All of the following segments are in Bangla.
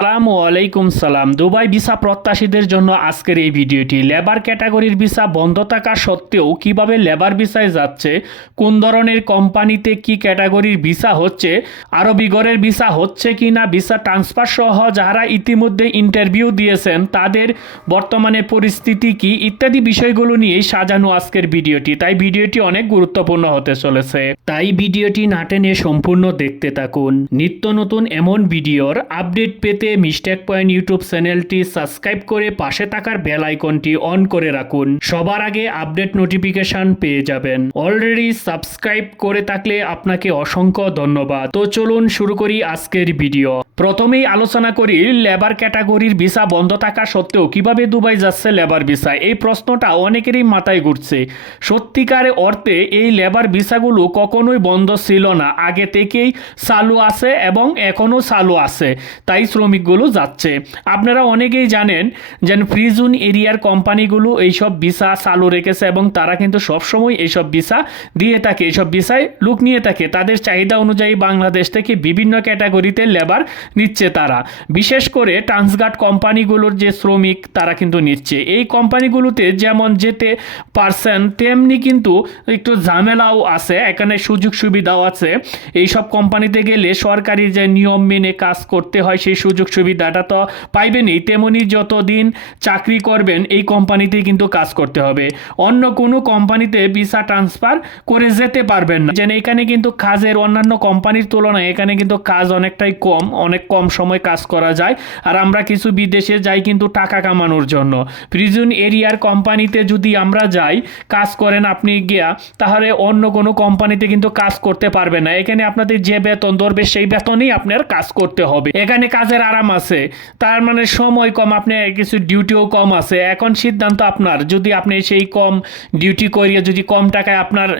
আসসালামু আলাইকুম সালাম। দুবাই ভিসা প্রত্যাশীদের জন্য আজকের এই ভিডিওটি। লেবার ক্যাটাগরির ভিসা বন্ধ থাকা সত্ত্বেও কিভাবে লেবার ভিসায় যাচ্ছে, কোন ধরনের কোম্পানিতে কি ক্যাটাগরির ভিসা হচ্ছে, আরবি গড়ের ভিসা হচ্ছে কি না, ভিসা ট্রান্সফার সহ যারা ইতিমধ্যে ইন্টারভিউ দিয়েছেন তাদের বর্তমানে পরিস্থিতি কি ইত্যাদি বিষয়গুলো নিয়েই সাজানো আজকের ভিডিওটি। তাই ভিডিওটি অনেক গুরুত্বপূর্ণ হতে চলেছে, তাই ভিডিওটি না টেনে সম্পূর্ণ দেখতে থাকুন। নিত্য নতুন এমন ভিডিওর আপডেট পেতে মিস্টেক পয়েন্ট ইউটিউব চ্যানেলটি সাবস্ক্রাইব করে পাশে থাকার বেল আইকনটি অন করে রাখুন। সবার আগে আপডেট নোটিফিকেশন পেয়ে যাবেন। অলরেডি সাবস্ক্রাইব করে থাকলে আপনাকে অসংখ্য ধন্যবাদ। তো চলুন শুরু করি আজকের ভিডিও। প্রথমেই আলোচনা করি লেবার ক্যাটাগরির ভিসা বন্ধ থাকা সত্ত্বেও কিভাবে দুবাই যাচ্ছে লেবার ভিসা। এই প্রশ্নটা অনেকেরই মাথায় ঘুরছে। সত্যিকার অর্থে এই লেবার ভিসাগুলো কখনোই বন্ধ ছিল না, আগে থেকেই চালু আছে এবং এখনও চালু আছে, তাই শ্রমিকগুলো যাচ্ছে। আপনারা অনেকেই জানেন যে ফ্রি জোন এরিয়ার কোম্পানিগুলো এইসব ভিসা চালু রেখেছে এবং তারা কিন্তু সবসময় এইসব ভিসা দিয়ে থাকে, এইসব ভিসায় লোক নিয়ে থাকে। তাদের চাহিদা অনুযায়ী বাংলাদেশ থেকে বিভিন্ন ক্যাটাগরিতে লেবার নিচ্ছে তারা। বিশেষ করে ট্রান্সগার্ড কোম্পানিগুলোর যে শ্রমিক তারা কিন্তু নিচ্ছে। এই কোম্পানিগুলোতে যেমন যেতে পারছেন তেমনি কিন্তু একটু ঝামেলাও আছে, এখানে সুযোগ সুবিধাও আছে। এইসব কোম্পানিতে গেলে সরকারি যে নিয়ম মেনে কাজ করতে হয় সেই সুযোগ সুবিধাটা তো পাইবেনই, তেমনি যতদিন চাকরি করবেন এই কোম্পানিতেই কিন্তু কাজ করতে হবে। অন্য কোনো কোম্পানিতে ভিসা ট্রান্সফার করে যেতে পারবেন না। যেন এখানে কিন্তু কাজের অন্যান্য কোম্পানির তুলনায় এখানে কিন্তু কাজ অনেকটাই কম, অনেক কম সময় কাজ করা যায়। আর আমরা কিছু বিদেশে যাই কিন্তু টাকা কামানোর জন্য। প্রিজন এরিয়ার কোম্পানিতে যদি আমরা যাই কাজ করেন আপনি গিয়া, তাহলে অন্য কোনো কোম্পানিতে কিন্তু কাজ করতে পারবেন না। এখানে আপনাদের যে বেতন ধরবে সেই বেতনেই আপনার কাজ করতে হবে। এখানে কাজের আরাম আছে, তার মানে সময় কম, আপনি কিছু ডিউটিও কম আছে। এখন সিদ্ধান্ত আপনার, যদি আপনি সেই কম ডিউটি করিয়ে যদি কম টাকায় আপনার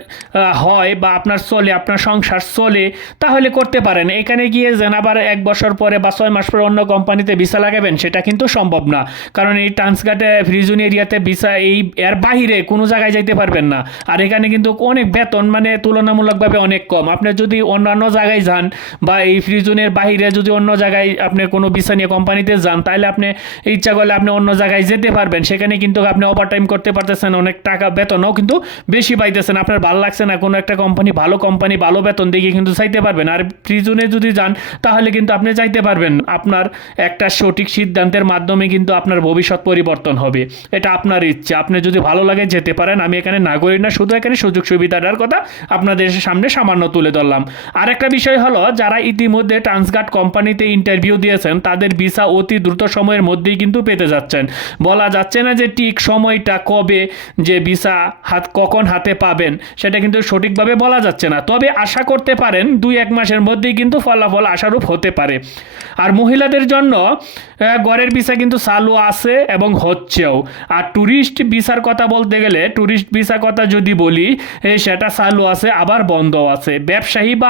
হয় বা আপনার চলে, আপনার সংসার চলে, তাহলে করতে পারেন। এখানে গিয়ে যেন আবার 1 বছর পরে বা 6 মাস পরে অন্য কোম্পানিতে ভিসা লাগাবেন সেটা কিন্তু সম্ভব না। কারণ এই ট্রান্সগার্ডে ফ্রি জোন এরিয়াতে ভিসা এর বাহিরে কোনো জায়গায় যাইতে পারবেন না। আর এখানে কিন্তু অনেক বেতন মানে তুলনামূলকভাবে অনেক কম। আপনি যদি অন্যান্য জায়গায় যান বা এই ফ্রি জোনের বাহিরে যদি অন্য জায়গায় আপনি কোনো ভিসা নিয়ে কোম্পানিতে যান, তাহলে আপনি ইচ্ছা করলে আপনি অন্য জায়গায় যেতে পারবেন। সেখানে কিন্তু আপনি ওভারটাইম করতে পারতেছেন, অনেক টাকা বেতনও কিন্তু বেশি পাইতেছেন। আপনার ভালো লাগছে না কোনো একটা কোম্পানি, ভালো বেতন দিয়ে কিন্তু চাইতে পারবেন। আর ফ্রি জোনে যদি যান তাহলে কিন্তু আপনি চাইতে পারবেন। আপনার একটা সঠিক সিদ্ধান্তের মাধ্যমে কিন্তু আপনার ভবিষ্যৎ পরিবর্তন হবে। এটা আপনার ইচ্ছা, আপনি যদি ভালো লাগে যেতে পারেন। আমি এখানে না করি না, শুধু এখানে সুযোগ সুবিধাটার কথা আপনাদের সামনে সামান্য তুলে ধরলাম। আরেকটা বিষয় হলো, যারা ইতিমধ্যে ট্রান্সগার্ড কোম্পানিতে ইন্টারভিউ দিয়েছেন তাদের ভিসা অতি দ্রুত সময়ের মধ্যেই কিন্তু পেতে যাচ্ছেন। বলা যাচ্ছে না যে ঠিক সময়টা কবে যে ভিসা কখন হাতে পাবেন সেটা কিন্তু সঠিকভাবে বলা যাচ্ছে না, তবে আশা করতে পারেন 2-1 মাসের মধ্যেই কিন্তু ফলাফল আশারূপ হতে পারে। আর মহিলাদের জন্য গড়ের ভিসা কিন্তু চালু আছে এবং হচ্ছেও। আর ট্যুরিস্ট ভিসার কথা বলতে গেলে, ট্যুরিস্ট ভিসার কথা যদি বলি সেটা চালু আছে আবার বন্ধ আছে। ব্যবসায়ী বা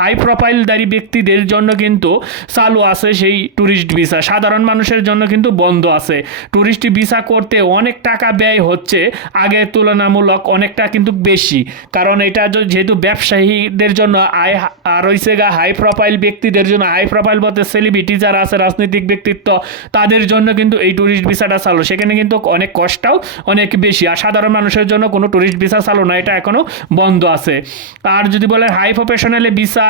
হাই প্রোফাইলদারী ব্যক্তিদের জন্য কিন্তু চালু আছে সেই ট্যুরিস্ট ভিসা, সাধারণ মানুষের জন্য কিন্তু বন্ধ আছে। ট্যুরিস্ট ভিসা করতে অনেক টাকা ব্যয় হচ্ছে, আগের তুলনামূলক অনেকটা কিন্তু বেশি। কারণ এটা যেহেতু ব্যবসায়ীদের জন্য আর হইছে হাই প্রোফাইল ব্যক্তিদের জন্য, হাই প্রোফাইল বলতে সেলিব্রিটি যারা আছে, রাজনৈতিক ব্যক্তিত্ব, তাদের জন্য কিন্তু এই ট্যুরিস্ট ভিসাটা চালু। সেখানে কিন্তু অনেক কষ্টও অনেক বেশি। আর সাধারণ মানুষের জন্য কোনো ট্যুরিস্ট ভিসা চালু না, এটা এখনও বন্ধ আছে। আর যদি বলে হাই প্রফেশনালে ভিসা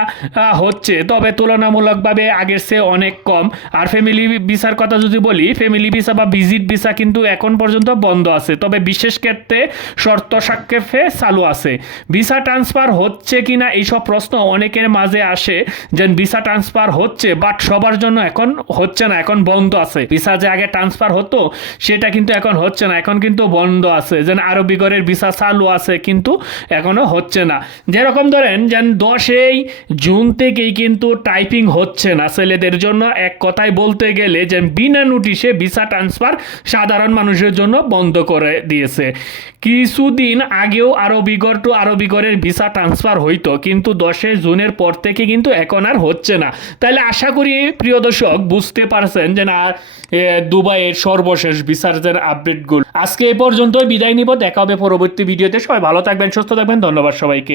হচ্ছে, তবে তুলনামূলকভাবে আগের চেয়ে অনেক কম। আর ফ্যামিলি ভিসার কথা যদি বলি, ফ্যামিলি ভিসা বা ভিজিট ভিসা কিন্তু এখন পর্যন্ত বন্ধ আছে, তবে বিশেষ ক্ষেত্রে শর্ত সাপেক্ষে চালু আছে। ভিসা ট্রান্সফার হচ্ছে কিনা এইসব প্রশ্ন অনেকের মাঝে আসে, যে ভিসা ট্রান্সফার হচ্ছে বাট সবার জন্য এখন হচ্ছে না, এখন বন্ধ আছে। ভিসা যে আগে ট্রান্সফার হতো সেটা কিন্তু এখন হচ্ছে না, এখন কিন্তু বন্ধ আছে। যেন আরবি গড়ের ভিসা চালু আছে কিন্তু এখনো হচ্ছে না। যেরকম ধরেন যেন 10 জুন থেকেই কিন্তু টাইপিং হচ্ছে না ছেলেদের জন্য। এক কথায় বলতে গেলে যে বিনা নোটিশে ভিসা ট্রান্সফার সাধারণ মানুষের জন্য বন্ধ করে দিয়েছে। কিছুদিন আগেও আরবিগড় টু আরবিগড়ের ভিসা ট্রান্সফার হইতো, কিন্তু 10 জুনের পর থেকে কিন্তু এখন আর হচ্ছে না। তাহলে আশা করি প্রিয় দর্শক বুঝতে পারছেন যে না দুবাইয়ের সর্বশেষ ভিসার যে আপডেটগুলো। আজকে এ পর্যন্তই বিদায় নিব, দেখা হবে পরবর্তী ভিডিওতে। সবাই ভালো থাকবেন, সুস্থ থাকবেন, ধন্যবাদ সবাইকে।